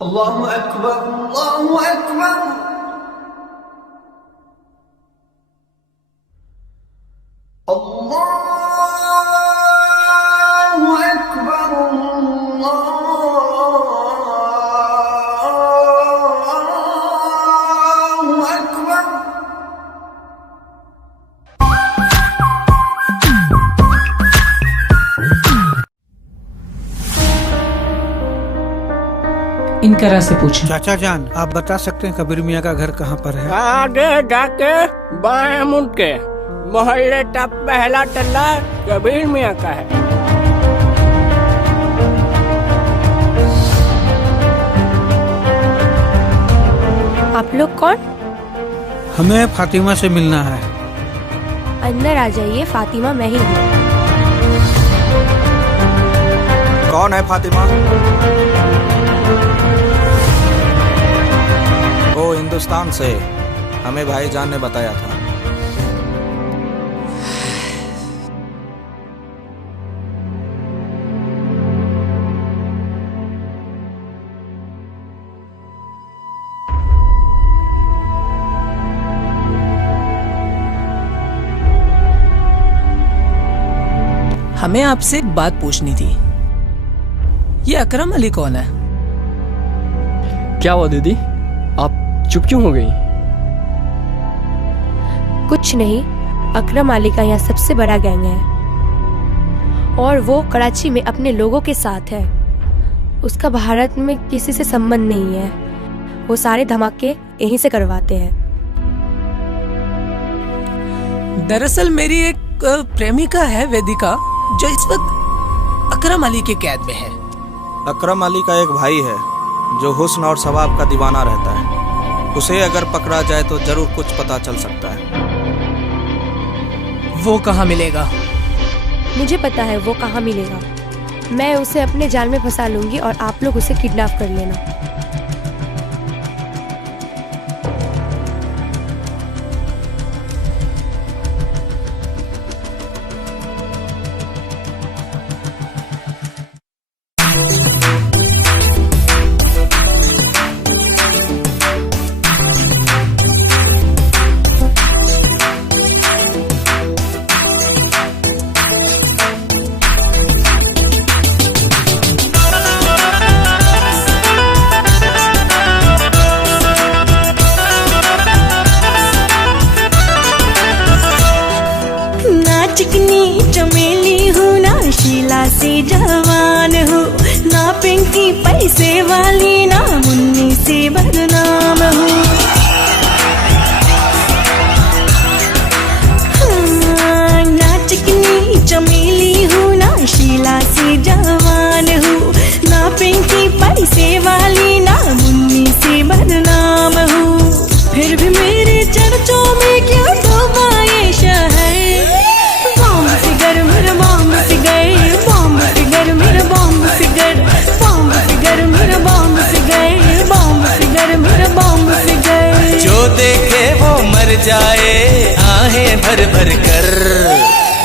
अल्लाहु अकबर, अल्लाहु अकबर। अल्लाहु अकबर, अल्लाहु अकबर। इनकरा से पूछें। चाचा जान, आप बता सकते हैं कबीर मियाँ का घर कहाँ पर है? आगे जाके बाएं मुड़ के मोहल्ले का पहला टल्ला कबीर मियाँ का है। आप लोग कौन? हमें फातिमा से मिलना है। अंदर आ जाइए, फातिमा मैं ही हूँ। कौन है फातिमा? वो हिंदुस्तान से, हमें भाईजान ने बताया था। हमें आपसे एक बात पूछनी थी। ये अकरम अली कौन है? क्या हुआ दीदी, आप चुप क्यों हो गई? कुछ नहीं, अकरम अली का यहाँ सबसे बड़ा गैंग है और वो कराची में अपने लोगों के साथ है। उसका भारत में किसी से संबंध नहीं है। वो सारे धमाके यहीं से करवाते हैं। दरअसल मेरी एक प्रेमिका है वेदिका, जो इस वक्त अकरम अली के कैद में है। अकरम अली का एक भाई है जो हुस्न और सवाब का दीवाना रहता है। उसे अगर पकड़ा जाए तो जरूर कुछ पता चल सकता है। वो कहाँ मिलेगा? मुझे पता है वो कहाँ मिलेगा। मैं उसे अपने जाल में फंसा लूंगी और आप लोग उसे किडनैप कर लेना। चिकनी चमेली हूँ, ना शीला से जवान हूँ, ना पिंकी पैसे वाली, ना मुन्नी से बदनाम हूँ। हाँ, ना चिकनी चमेली हूँ, ना शीला से जवान हूँ, ना पिंकी पैसे वाली, ना मुन्नी से बदनाम हूँ। फिर भी मेरे चर्चों में क्यों डूबा ये शहर? बॉम्ब फिगर मेरा बॉम्ब फिगर, बॉम्ब फिगर मेरा बॉम्ब फिगर, बॉम्ब फिगर मेरा बॉम्ब फिगर, बॉम्ब फिगर मेरा बॉम्ब फिगर। जो देखे वो मर जाए आहें भर भर कर।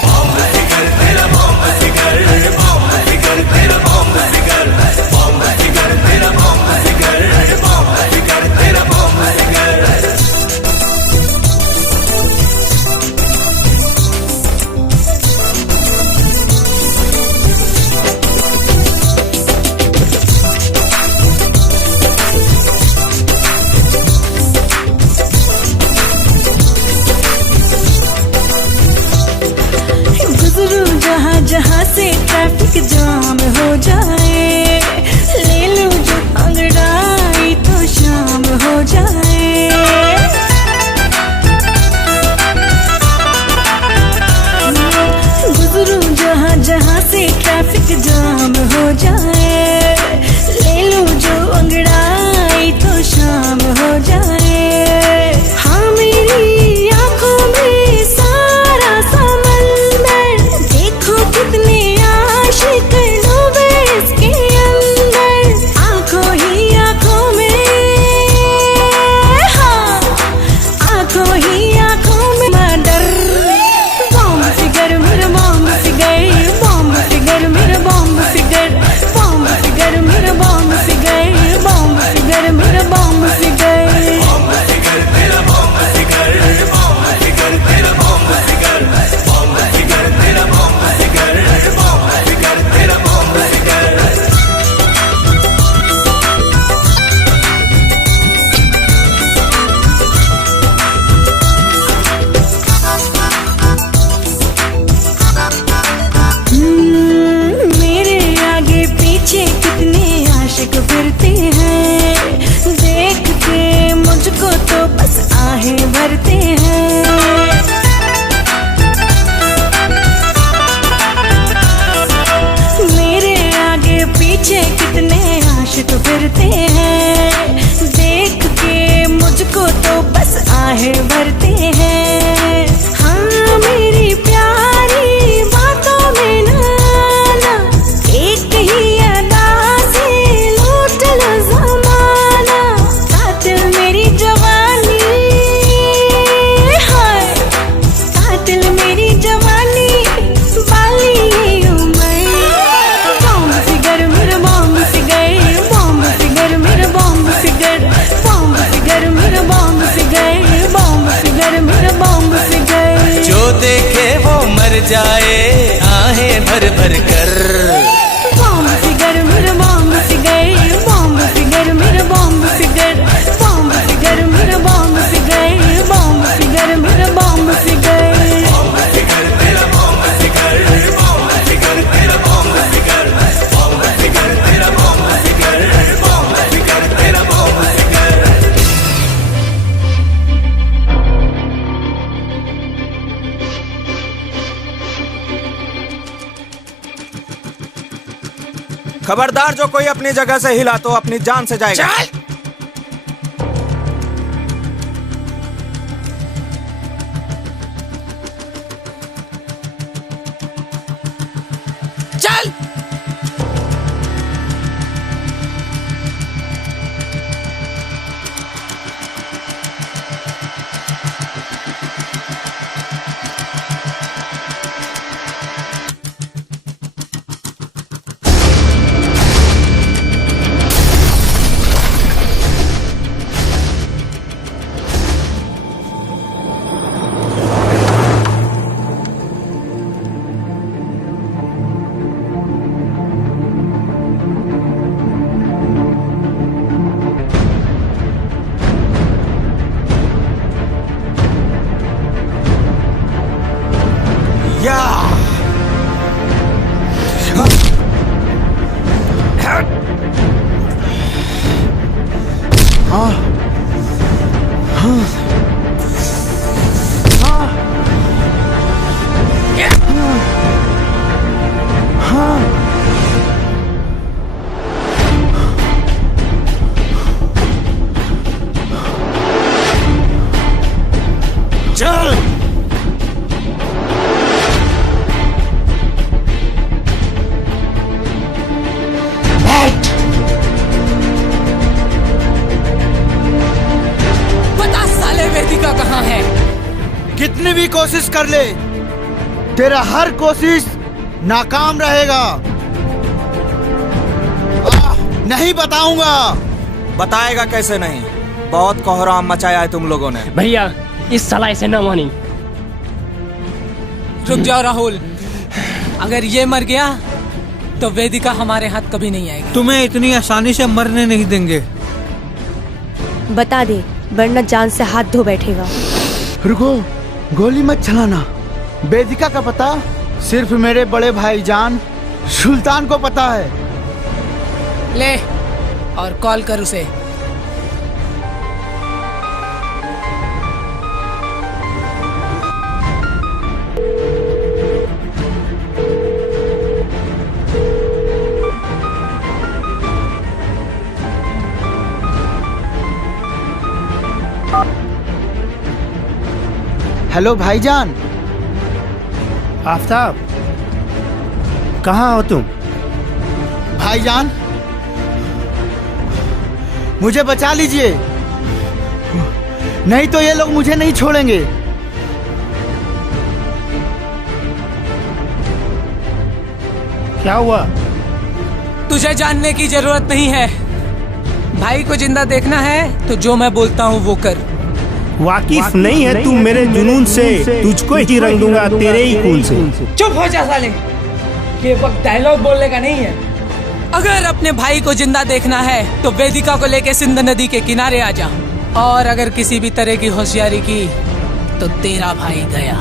बॉम्ब फिगर मेरा बॉम्ब फिगर, बॉम्ब फिगर मेरा बॉम्ब फिगर, बॉम्ब फिगर मेरा बॉम्ब फिरते हैं, देख के मुझको तो बस आहें भरते हैं। मेरे आगे पीछे कितने आशिक फिरते हैं, देख के मुझको तो बस आहें भरते हैं। हाँ मेरी प्यारी बातों में नाना, एक ही अदा से लूट लो ज़माना। कातिल मेरी जवानी, हाय कातिल मेरी जवानी, बाली ये उम्र। बॉम्ब फिगर मेरा बॉम्ब फिगर, बॉम्ब फिगर मेरा बॉम्ब फिगर, बॉम्ब फिगर मेरा बॉम्ब फिगर, बॉम्ब फिगर मेरा बॉम्ब फिगर। जो देखे वो मर जाए आहें भर भर कर। बॉम्ब फिगर मेरा बॉम्ब फिगर, बॉम्ब फिगर मेरा बॉम्ब फिगर, बॉम्ब फिगर मेरा बॉम्ब फिगर, बॉम्ब फिगर मेरा बॉम्ब फिगर। खबरदार, जो कोई अपनी जगह से हिला तो अपनी जान से जाएगा। चल। कितनी भी कोशिश कर ले, तेरा हर कोशिश नाकाम रहेगा। नहीं बताऊंगा। बताएगा कैसे नहीं, बहुत कोहराम मचाया है तुम लोगों ने। भैया इस सलाह से न मानी। रुक जाओ राहुल, अगर ये मर गया तो वेदिका हमारे हाथ कभी नहीं आएगी। तुम्हें इतनी आसानी से मरने नहीं देंगे। बता दे, वरना जान से हाथ धो बैठेगा। रुको, गोली मत चलाना। वेदिका का पता सिर्फ मेरे बड़े भाईजान सुल्तान को पता है। ले और कॉल कर उसे। हेलो भाईजान। आफताब, कहाँ हो तुम? भाईजान मुझे बचा लीजिए, नहीं तो ये लोग मुझे नहीं छोड़ेंगे। क्या हुआ? तुझे जानने की जरूरत नहीं है। भाई को जिंदा देखना है तो जो मैं बोलता हूँ वो कर। वाकिफ नहीं है तू मेरे जुनून से, तुझको ही रंग दूंगा तेरे ही खून से। चुप हो जा साले, ये वक्त डायलॉग बोलने का नहीं है। अगर अपने भाई को जिंदा देखना है तो वेदिका को लेके सिंध नदी के किनारे आ जा, और अगर किसी भी तरह की होशियारी की तो तेरा भाई गया।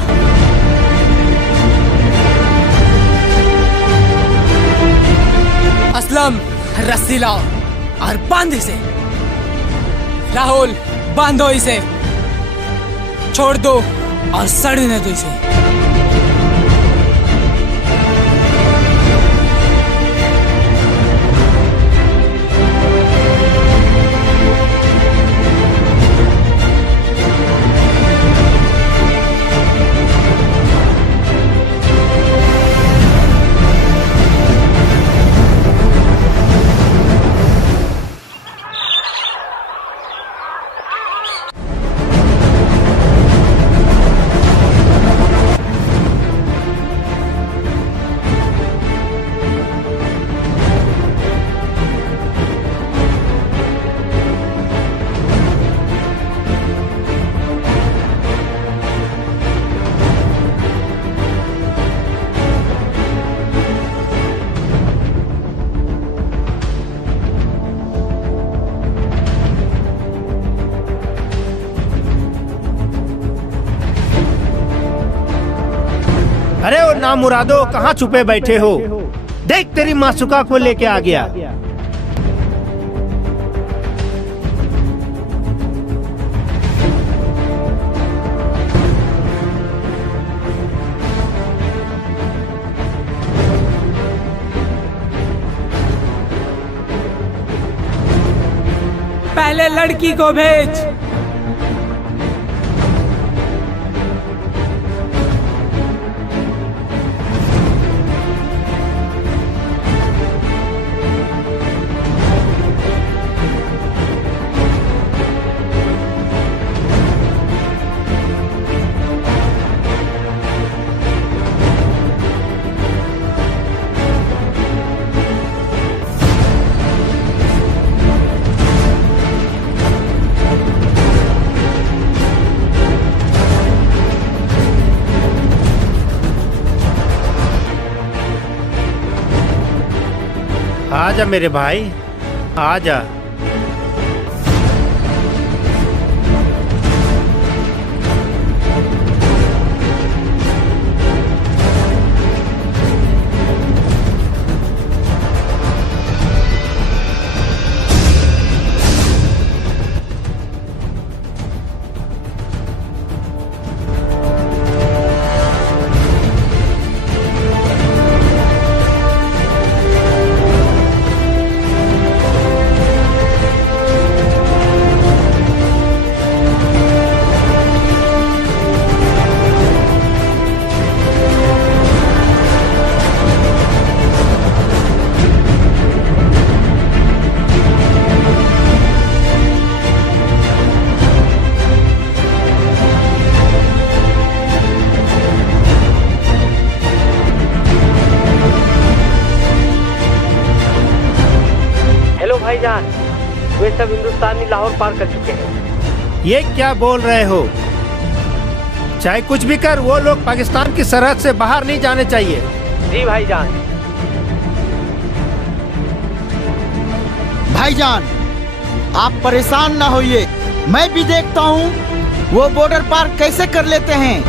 असलम, रस्सी लाओ, और बांध इसे। राहुल, बांधो इसे, छोड़ दो और सड़ने दो इसे। अरे वो नामुरादो, कहाँ छुपे बैठे हो? देख तेरी मासुका को लेके आ गया। पहले लड़की को भेज। आजा मेरे भाई, आजा। भाईजान, वे सब हिंदुस्तानी लाहौर पार कर चुके हैं। ये क्या बोल रहे हो? चाहे कुछ भी कर, वो लोग पाकिस्तान की सरहद से बाहर नहीं जाने चाहिए। जी भाईजान। भाईजान, आप परेशान ना होइए, मैं भी देखता हूँ वो बॉर्डर पार कैसे कर लेते हैं।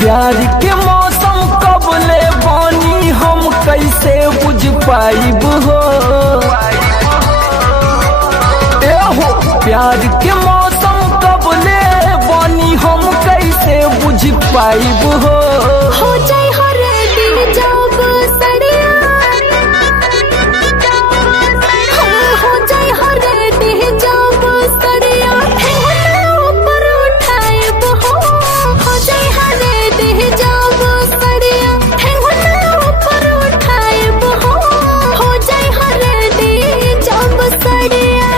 प्यार के मौसम कब ले बानी हम कैसे बुझ पाइब हो। ए हो प्यार के मौसम कब ले बानी हम कैसे बुझ पाइब हो जाए हो रेडी जब सड़िया, हो जाए हो रेडी जब सड़िया, ऊपर उठाइब हो जाए हो रेडी जब सड़िया, ऊपर उठाइब हो जाए हो रेडी जब सड़िया।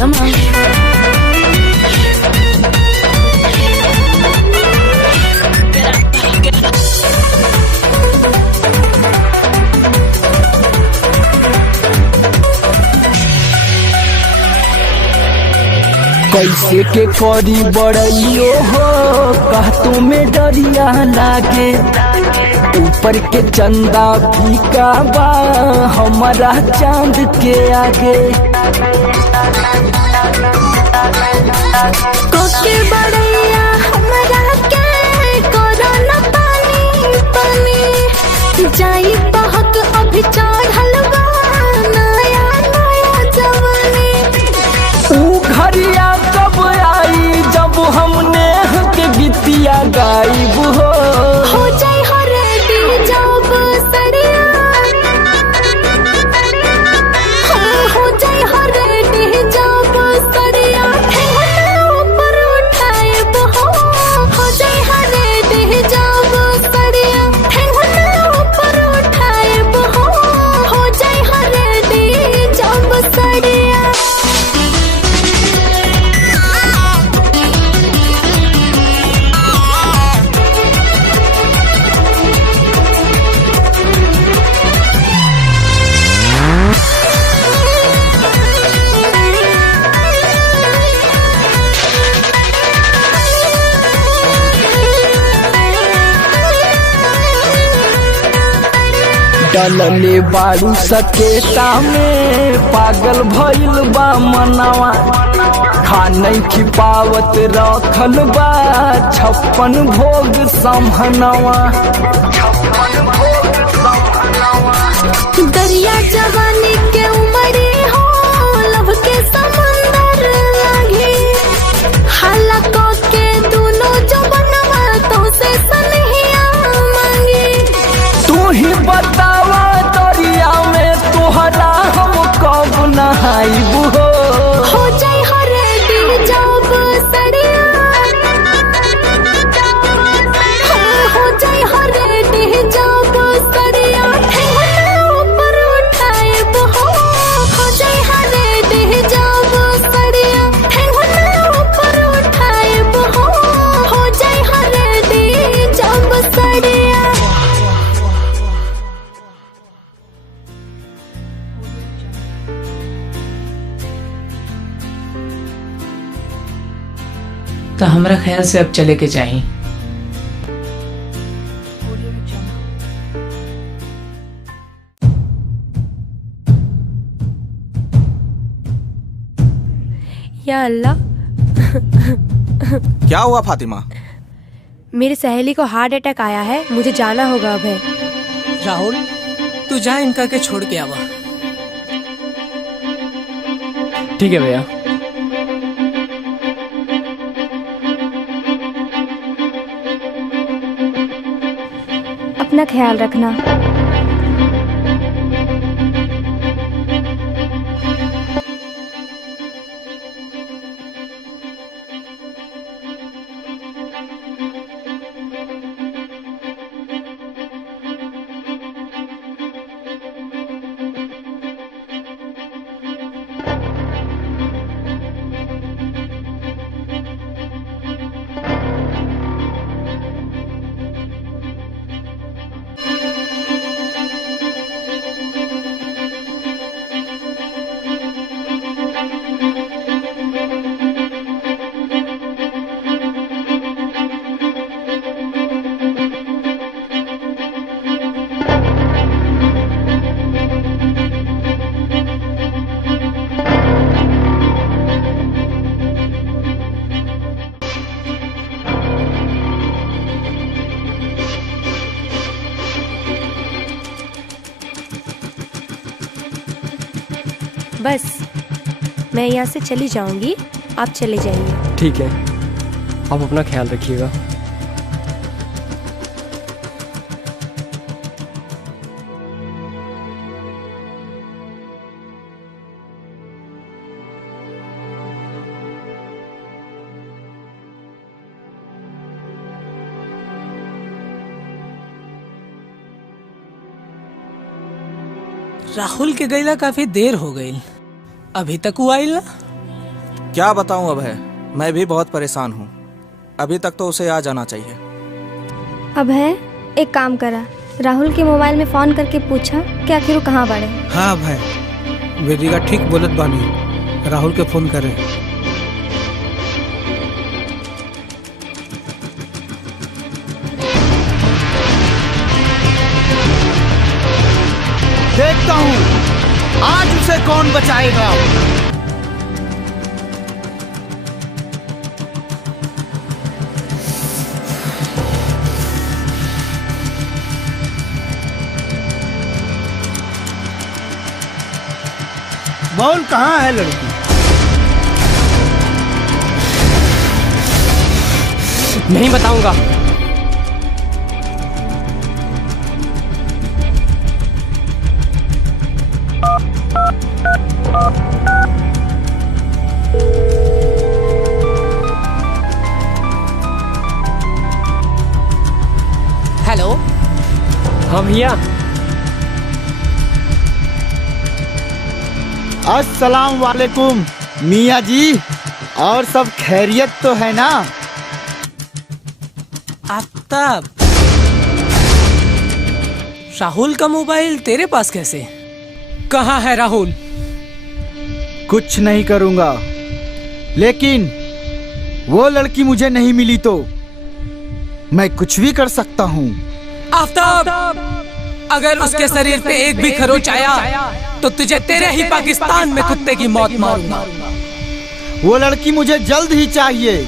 कैसे के करी बड़इयो हो कहतों में डरिया लागे, ऊपर के चंदा फीका बा हमारा चांद के आगे। कोके बड़ैया हमरा के कोरोना पानी पानी जाई बहक अभी चढ़ल बा नया नया जवानी। ऊ घरिया कब आई जब हमने के गीतिया गायब हो जाई हो रेडी जब सड़िया, हो जाई हो रेडी जब सड़िया ऊपर उठाए हो जाई हो रेडी जब सड़िया ऊपर उठाए हो जाई हो रेडी जब सड़िया। डलले बारू सकेता में पागल भइल बा मनवा, खा नहीं खिपावत रखल बा 56 भोग समहनवा। दरिया जवानी के उमरी हो लव के समंदर लागे, हालाको के दोनों जो बनवा तो से सनहिया मांगे। तू ही बतावा दरिया में तोहरा हम कब नहाइब हो जाई हो रेडी जब सड़िया, हो जाई हो रेडी जब सड़िया ऊपर उठाए हो जाई हो रेडी जब सड़िया ऊपर उठाए हो जाई हो रेडी जब सड़िया। तो हमरा ख्याल से अब चले के चाहिए। या अल्लाह, क्या हुआ फातिमा? मेरी सहेली को हार्ट अटैक आया है, मुझे जाना होगा अब है। राहुल तू जा इनका के छोड़ के आवा। ठीक है भैया। अपना ख्याल रखना। बस मैं यहाँ से चली जाऊंगी, आप चले जाइए। ठीक है, आप अपना ख्याल रखिएगा। राहुल के गईला काफी देर हो गई, अभी तक वो आइल ना। क्या बताऊं अभय, मैं भी बहुत परेशान हूँ। अभी तक तो उसे आ जाना चाहिए। अभय एक काम करा, राहुल के मोबाइल में फोन करके पूछा कि आखिर वो कहाँ बाड़े। हाँ भाई, वेदिका ठीक बोलत बानी, राहुल के फोन करे। देखता हूँ आज उसे कौन बचाएगा। बाउल कहाँ है लड़की? नहीं बताऊंगा। हेलो, हाँ भैया। अस्सलाम वालेकुम मियाँ जी, और सब खैरियत तो है ना? आफ्ताब, राहुल का मोबाइल तेरे पास कैसे? कहाँ है राहुल? कुछ नहीं करूँगा, लेकिन वो लड़की मुझे नहीं मिली तो मैं कुछ भी कर सकता हूँ। आफ्ताब, अगर उसके शरीर पे एक भी खरोच आया तो तुझे तेरे ही पाकिस्तान में कुत्ते की मौत मारूंगा। वो लड़की मुझे जल्द ही चाहिए।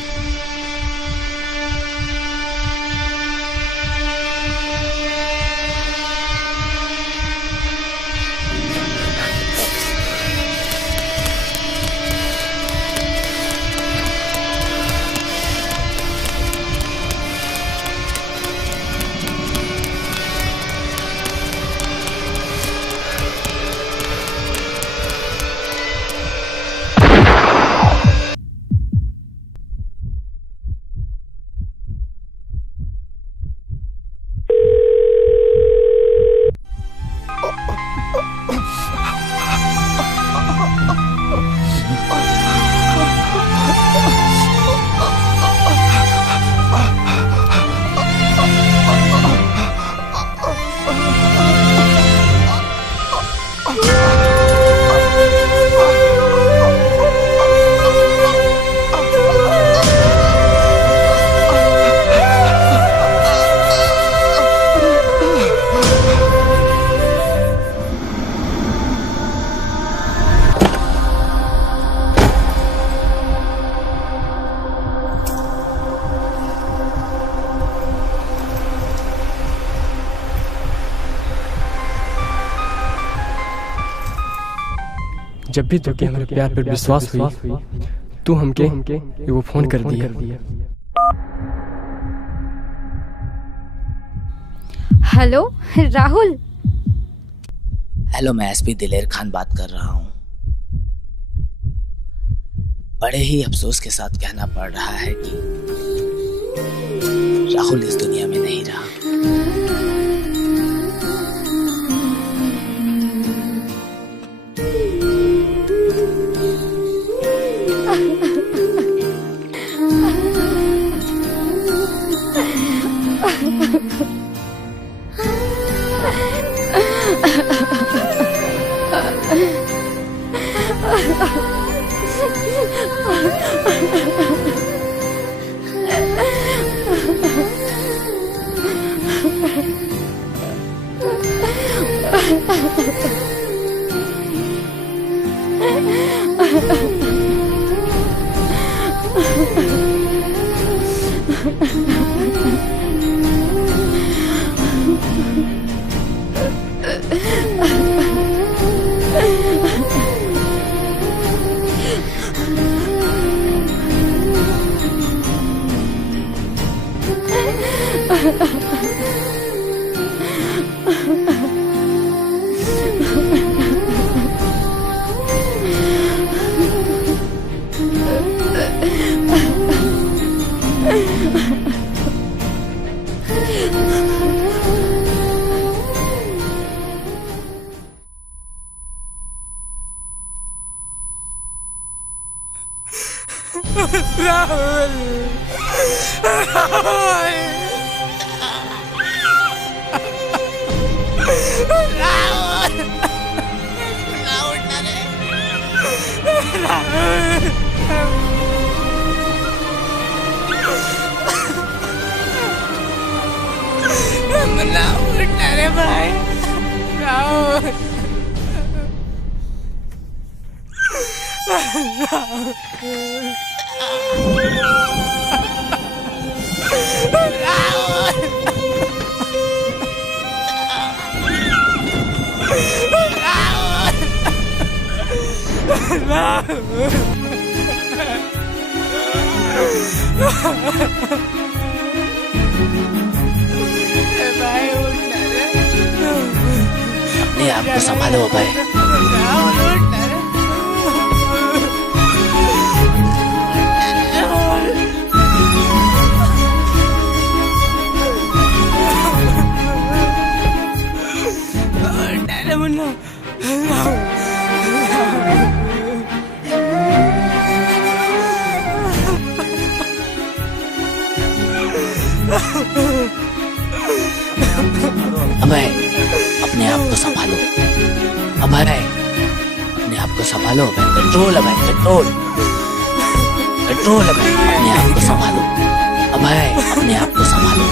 जब भी तुके हमारे प्यार पर विश्वास हुई, तू हमके एगो फोन कर दिया। हेलो राहुल। हेलो, मैं एसपी दिलेर खान बात कर रहा हूँ। बड़े ही अफसोस के साथ कहना पड़ रहा है कि राहुल इस दुनिया में नहीं रहा। राहुल, राहुल, राहुल, राहुल ना रे, राहुल, राहुल ना रे भाई, राहुल, अपने आप को संभालो भाई। अभय, अपने आप को संभालो। अभय, अपने आप को संभालो। अभय, कंट्रोल। अभय, कंट्रोल, कंट्रोल। अभय, अपने आप को संभालो। अभय, अपने आप को संभालो।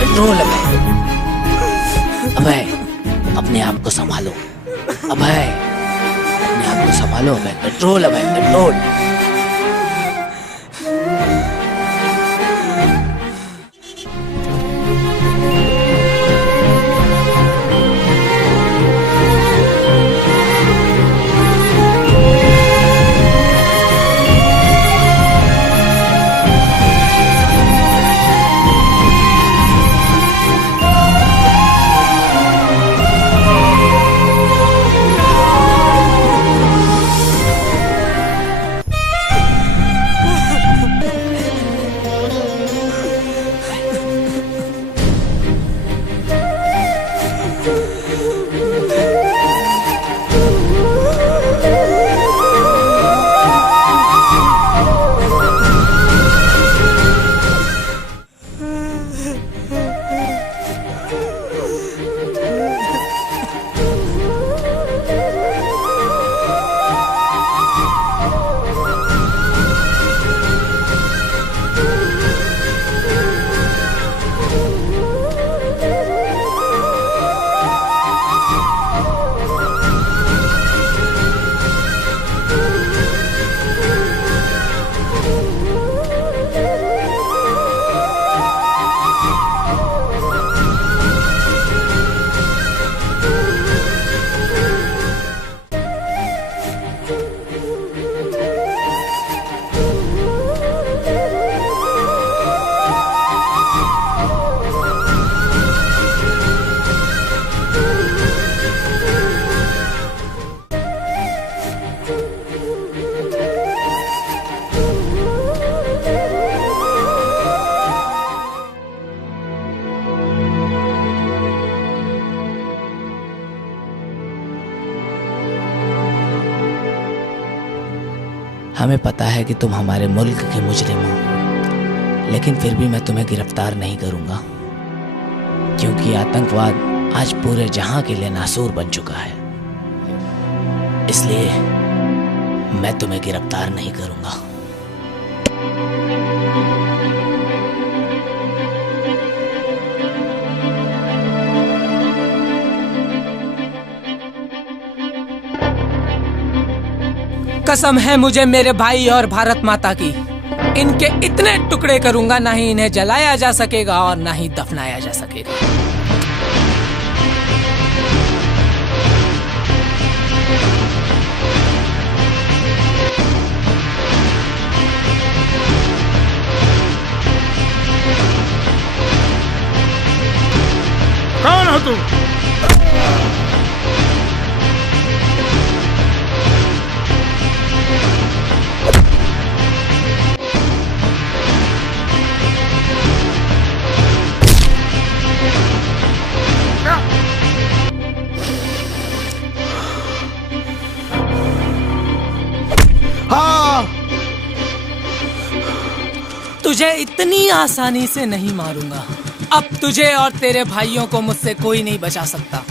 कंट्रोल। अभय, अभय, अपने आप को संभालो। अभय, अपने आप को संभालो। अभय, कंट्रोल। अभय, कंट्रोल। हमें पता है कि तुम हमारे मुल्क के मुजरिम हो, लेकिन फिर भी मैं तुम्हें गिरफ्तार नहीं करूंगा, क्योंकि आतंकवाद आज पूरे जहां के लिए नासूर बन चुका है। इसलिए मैं तुम्हें गिरफ्तार नहीं करूंगा। कसम है मुझे मेरे भाई और भारत माता की, इनके इतने टुकड़े करूंगा ना ही इन्हें जलाया जा सकेगा और ना ही दफनाया जा सकेगा। कौन हो तुम? तुझे इतनी आसानी से नहीं मारूंगा। अब तुझे और तेरे भाइयों को मुझसे कोई नहीं बचा सकता।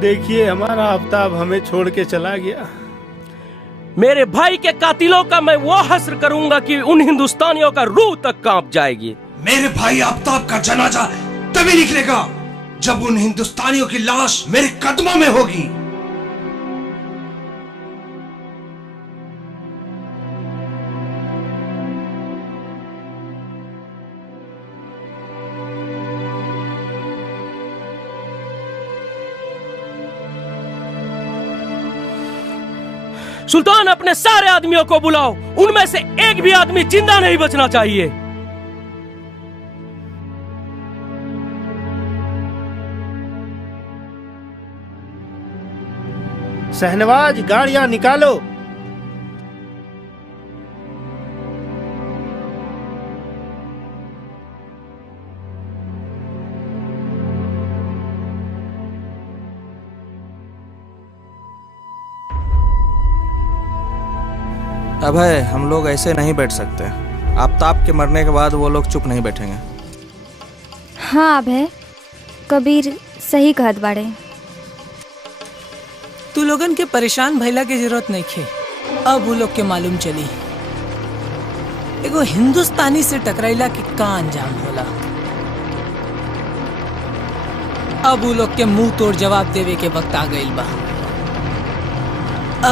देखिए हमारा आफ्ताब हमें छोड़ के चला गया। मेरे भाई के कातिलों का मैं वो हस्र करूंगा कि उन हिंदुस्तानियों का रूह तक कांप जाएगी। मेरे भाई आफ्ताब का जनाजा तभी निकलेगा जब उन हिंदुस्तानियों की लाश मेरे कदमों में होगी। सुल्तान, अपने सारे आदमियों को बुलाओ, उनमें से एक भी आदमी जिंदा नहीं बचना चाहिए। शहनवाज, गाड़ियां निकालो। अभय, हम लोग ऐसे नहीं बैठ सकते। आफ्ताब के मरने के बाद वो लोग चुप नहीं बैठेंगे। हाँ अभय, कबीर सही कहत बाड़े। तू लोगन के परेशान भइला की जरूरत नहीं खे। अब वो लोग के मालूम चली एगो हिंदुस्तानी से टकराइला की का अंजाम होला। अब वो लोग के मुंह तोड़ जवाब देवे के वक्त आ गइल बा।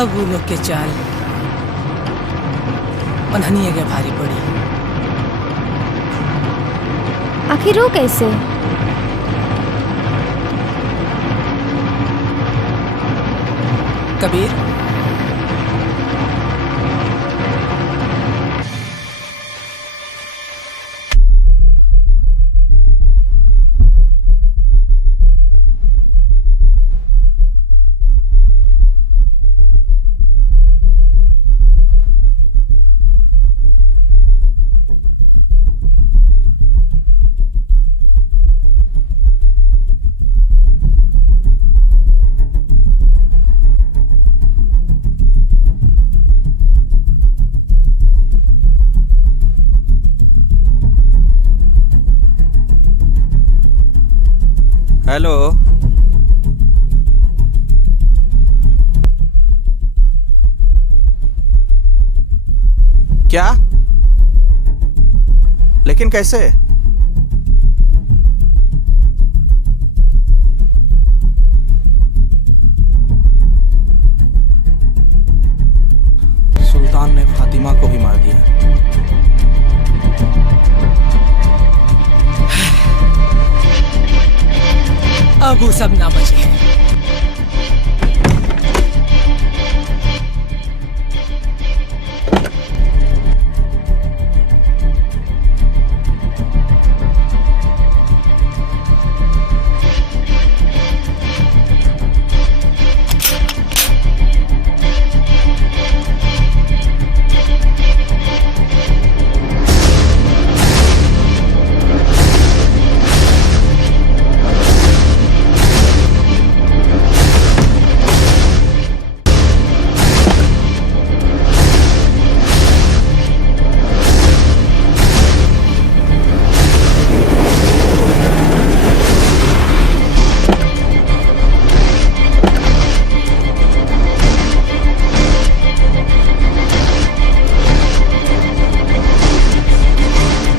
अब वो लोग के चाल पन्हनिए के भारी पड़ी। आखिर वो कैसे? कबीर, हेलो, क्या? लेकिन कैसे? बागू सब ना बचे हैं।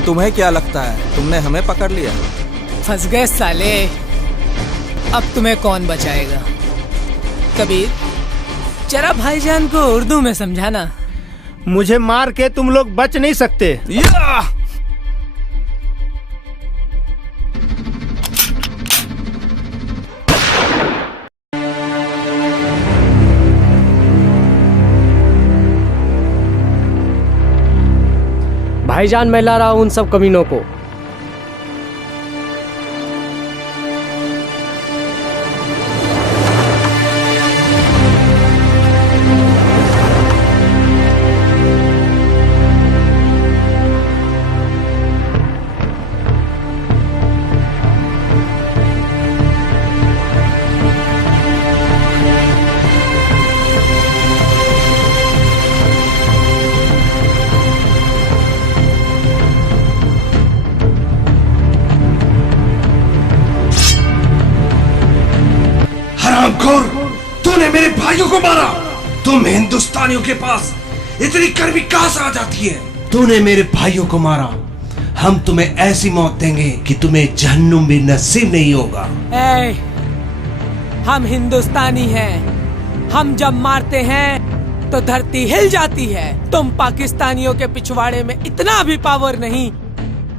तुम्हें क्या लगता है तुमने हमें पकड़ लिया? फंस गए साले। अब तुम्हें कौन बचाएगा? कबीर, जरा भाईजान को उर्दू में समझाना। मुझे मार के तुम लोग बच नहीं सकते। भाईजान, मैं ला रहा हूं उन सब कमीनों को। हरामखोर, तूने मेरे भाइयों को मारा। तुम हिंदुस्तानियों के पास इतनी कर्मी कहां से आ जाती है? तूने मेरे भाइयों को मारा। हम तुम्हें ऐसी मौत देंगे कि तुम्हें जहन्नुम भी नसीब नहीं होगा। हम हिंदुस्तानी हैं। हम जब मारते हैं तो धरती हिल जाती है। तुम पाकिस्तानियों के पिछवाड़े में इतना भी पावर नहीं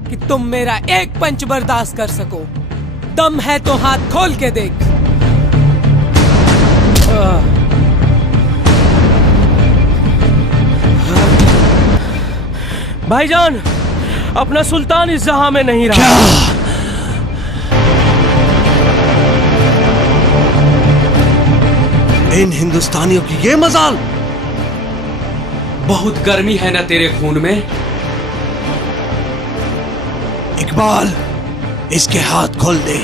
कि तुम मेरा एक पंच बर्दाश्त कर सको। दम है तो हाथ खोल के देख। भाईजान, अपना सुल्तान इस जहां में नहीं रहा। इन हिंदुस्तानियों की ये मजाल। बहुत गर्मी है ना तेरे खून में? इकबाल, इसके हाथ खोल दे।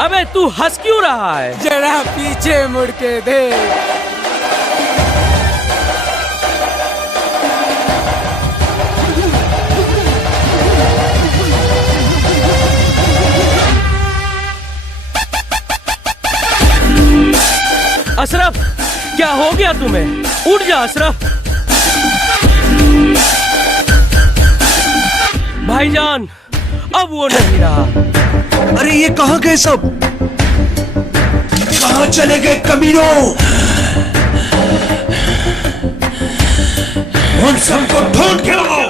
अबे तू हंस क्यों रहा है? जरा पीछे मुड़ के देख। अशरफ, क्या हो गया तुम्हें? उठ जा अशरफ। भाईजान, अब वो नहीं रहा। अरे ये कहां गए सब? कहां चले गए कमीनों? उन सबको ढूंढ के लाओ।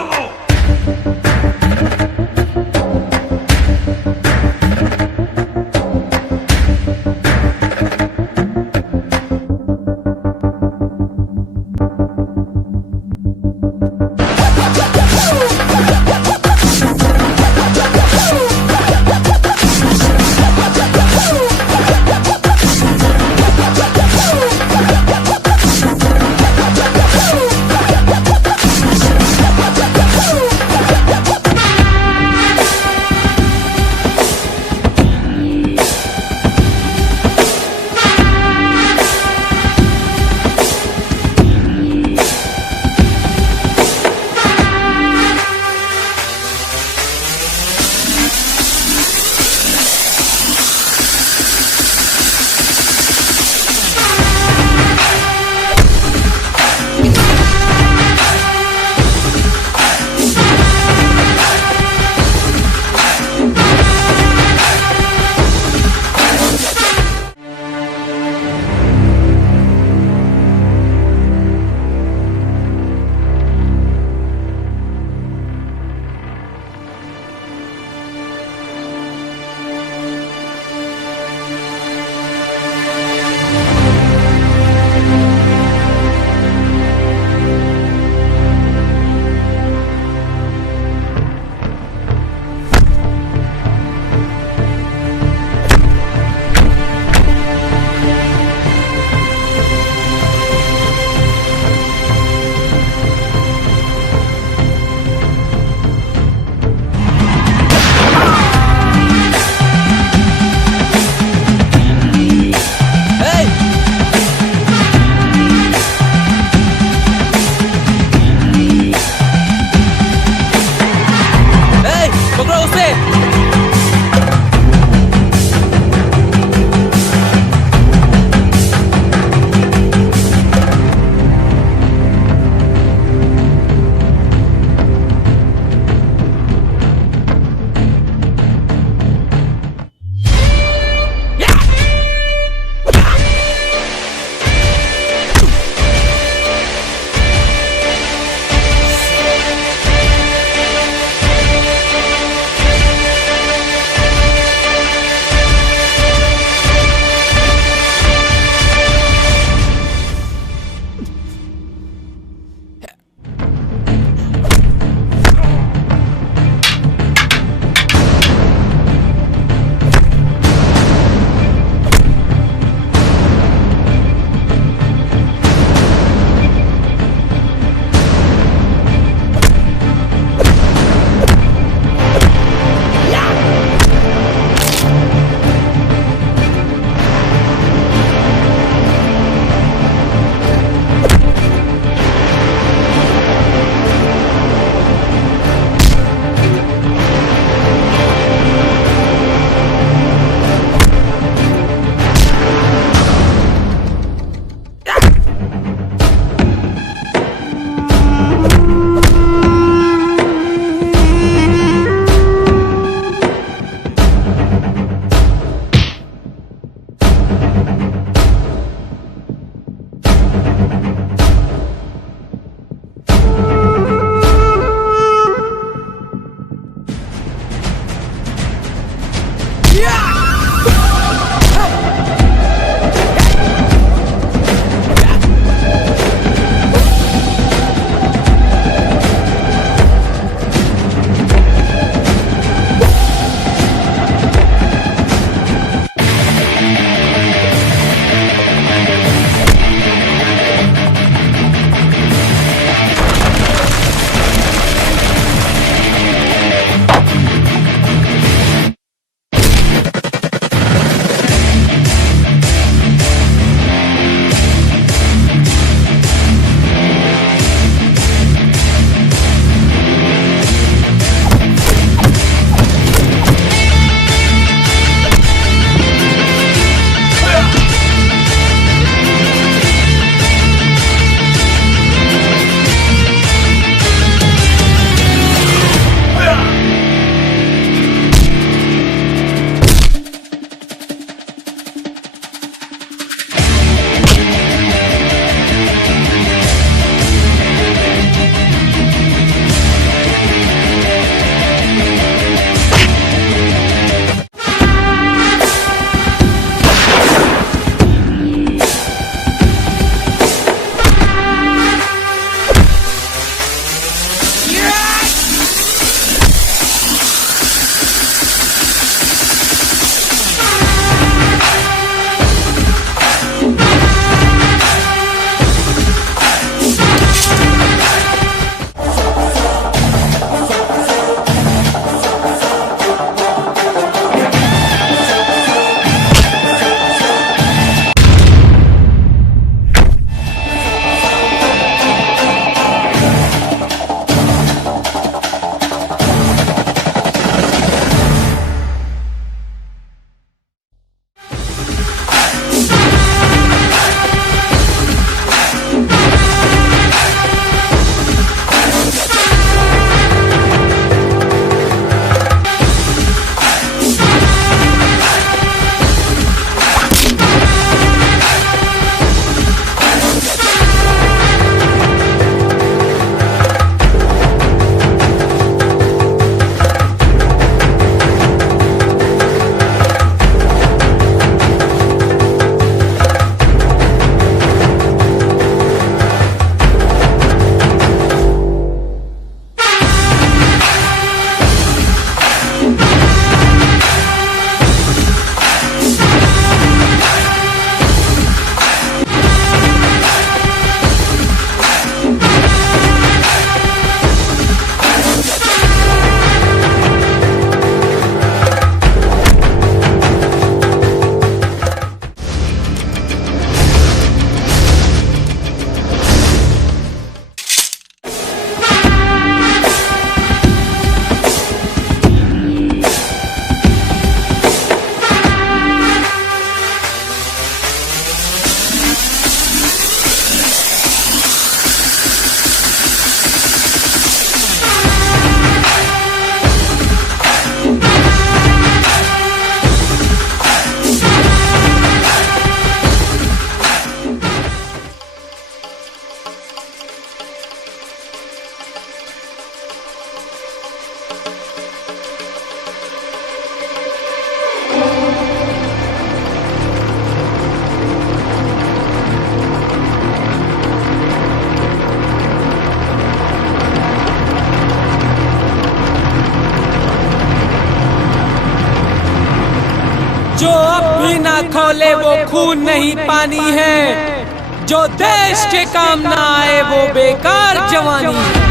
जो अब भी ना खोले वो खून नहीं पानी है, जो देश के काम ना आए वो बेकार जवानी है।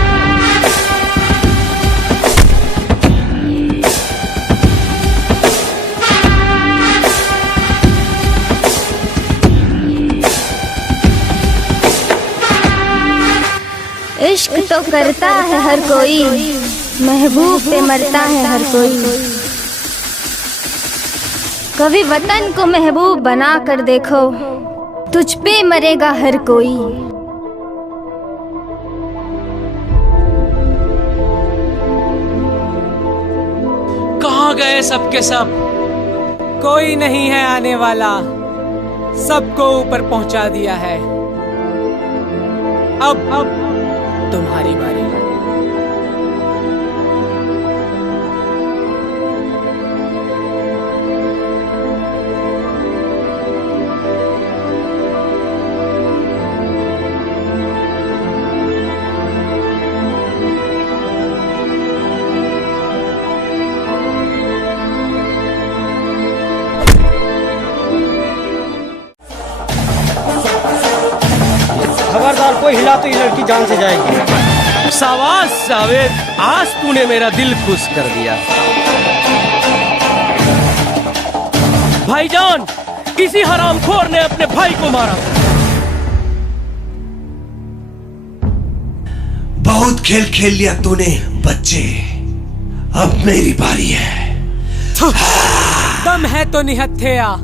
इश्क तो करता है हर कोई, महबूब पे मरता है हर कोई। कभी वतन को महबूब बना कर देखो, तुझ पे मरेगा हर कोई। कहाँ गए सब के सब? कोई नहीं है आने वाला, सबको ऊपर पहुंचा दिया है। अब तुम्हारी बारी है। खबरदार, कोई हिला तो ये लड़की जान से जाएगी। शाबाश जावेद, आज तूने मेरा दिल खुश कर दिया। भाईजान, किसी हरामखोर ने अपने भाई को मारा। बहुत खेल खेल लिया तूने बच्चे, अब मेरी बारी है। दम है तो निहत्थेया।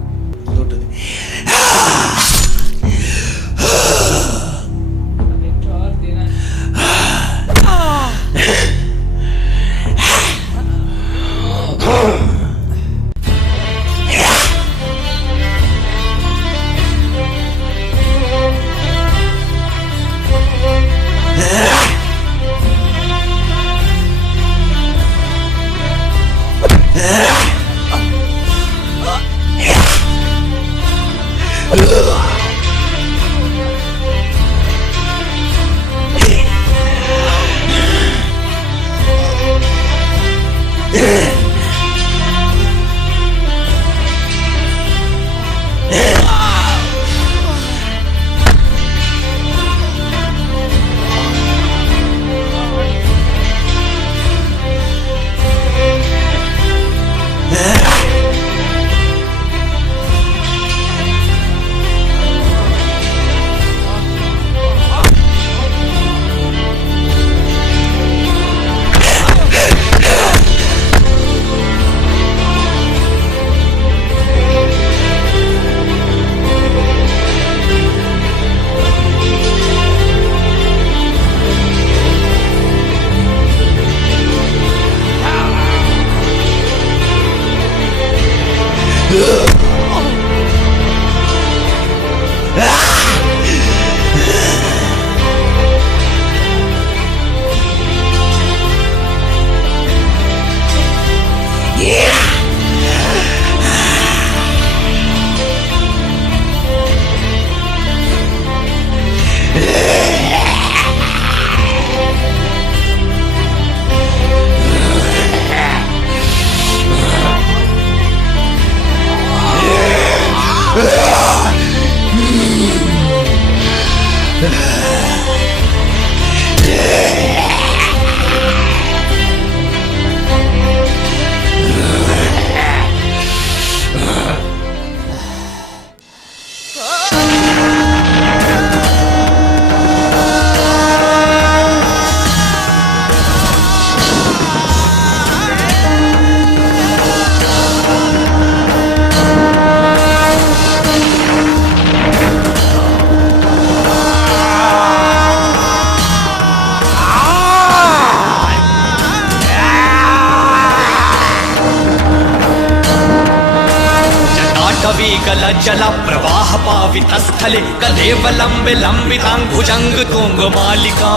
जल प्रवाह पावितस्थले कलेवलं विलम्बिताङ्गुजङ्ग तुङ्गमालिका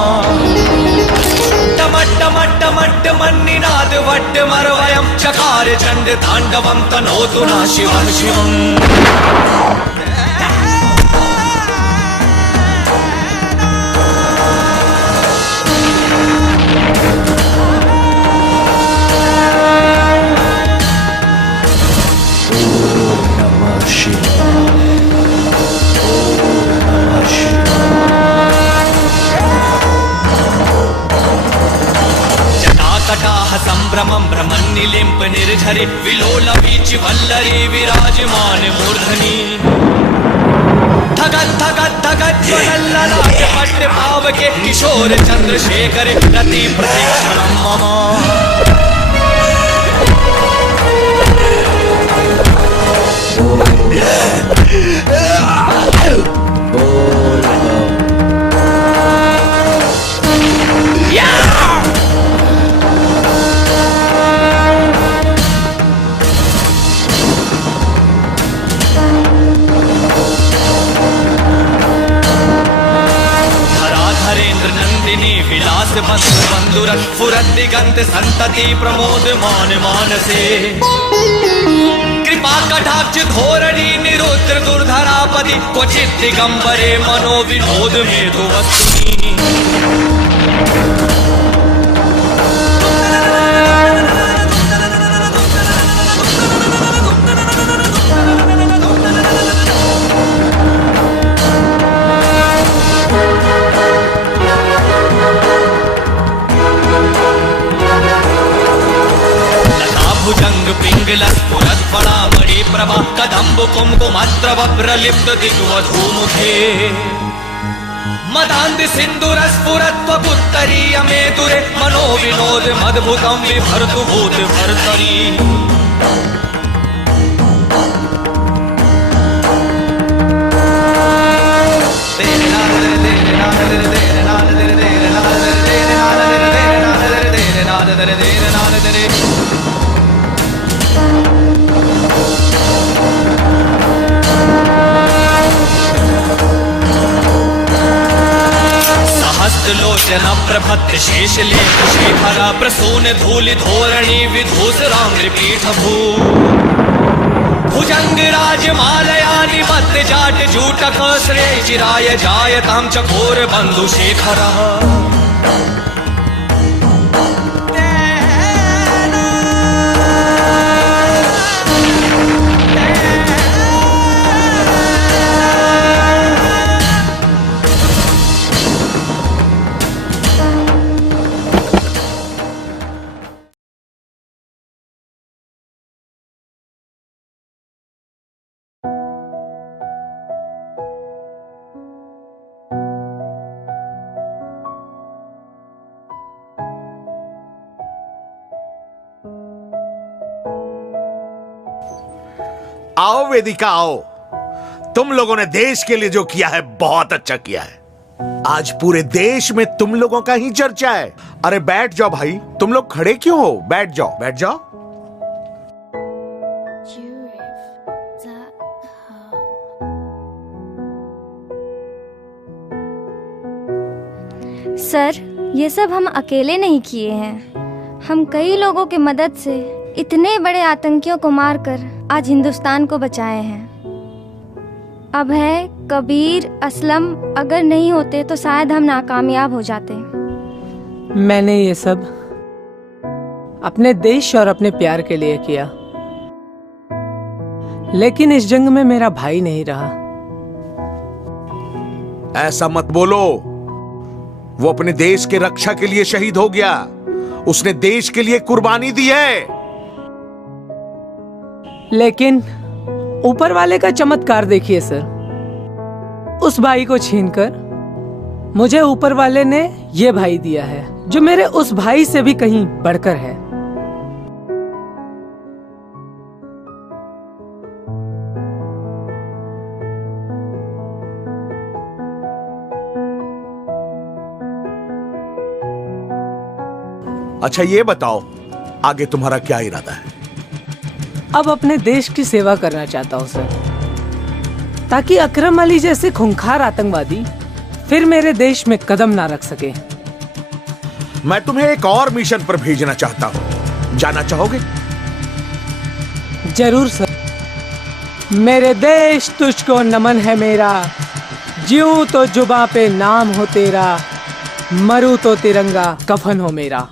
टमट्टमट्टमट्टमट्टमन्निनाद वट्टमरवयं चकार चण्ड ताण्डवं तनोतु नः शिवं शिवम्। जटाकटाह सम्भ्रमं भ्रमन्निलिम्प निर्झरि विलोल वीचि वल्लरी विराजमान मूर्धनि धगत धगत धगत ज्वलल्ललाट पट्ट पावके किशोर चंद्रशेखर रति प्रतीक्षणं मम। विलास बंधुर फुरत दिगंत संतति प्रमोद मान मानसे कृपा कटाक्ष धोरणी निरुद्र दुर्धरापति क्वचित दिगंबरे मनो विनोद में तो वस्तुनि। भुजंग पिंगल स्फुरत फणामणि प्रभा कदम्ब कुमकुमत्र वप्रलिप्त दिग्वधूमुखे मदान्ध सिंदूर स्फुरत त्वगुत्तरीय मेदुरे मनो विनोद मद्भुतं विभर्तु भूत भर्तरि। सहस्रलोचन प्रभत शेष लेख शेखर प्रसून धूलि धोरणी विधूसरांग्र पीठ भू भुजंग राजमालया निबद्ध जाट जूटक श्रेय चिराय जायतां चकोर बंधु शेखर। आओ वेदिका आओ, तुम लोगों ने देश के लिए जो किया है बहुत अच्छा किया है। आज पूरे देश में तुम लोगों का ही चर्चा है। अरे बैठ जाओ भाई, तुम लोग खड़े क्यों हो? बैठ जाओ बैठ जाओ। सर, ये सब हम अकेले नहीं किए हैं। हम कई लोगों की मदद से इतने बड़े आतंकियों को मारकर आज हिंदुस्तान को बचाए हैं। अभय, कबीर, असलम अगर नहीं होते तो शायद हम नाकामयाब हो जाते। मैंने ये सब अपने देश और अपने प्यार के लिए किया, लेकिन इस जंग में मेरा भाई नहीं रहा। ऐसा मत बोलो, वो अपने देश के रक्षा के लिए शहीद हो गया। उसने देश के लिए कुर्बानी दी है। लेकिन ऊपर वाले का चमत्कार देखिए सर, उस भाई को छीनकर मुझे ऊपर वाले ने ये भाई दिया है जो मेरे उस भाई से भी कहीं बढ़कर है। अच्छा ये बताओ, आगे तुम्हारा क्या इरादा है? अब अपने देश की सेवा करना चाहता हूँ सर, ताकि अकरम अली जैसे खूंखार आतंकवादी फिर मेरे देश में कदम ना रख सके। मैं तुम्हें एक और मिशन पर भेजना चाहता हूँ, जाना चाहोगे? जरूर सर। मेरे देश तुझको नमन है मेरा, जीऊं तो जुबां पे नाम हो तेरा, मरूं तो तिरंगा कफन हो मेरा।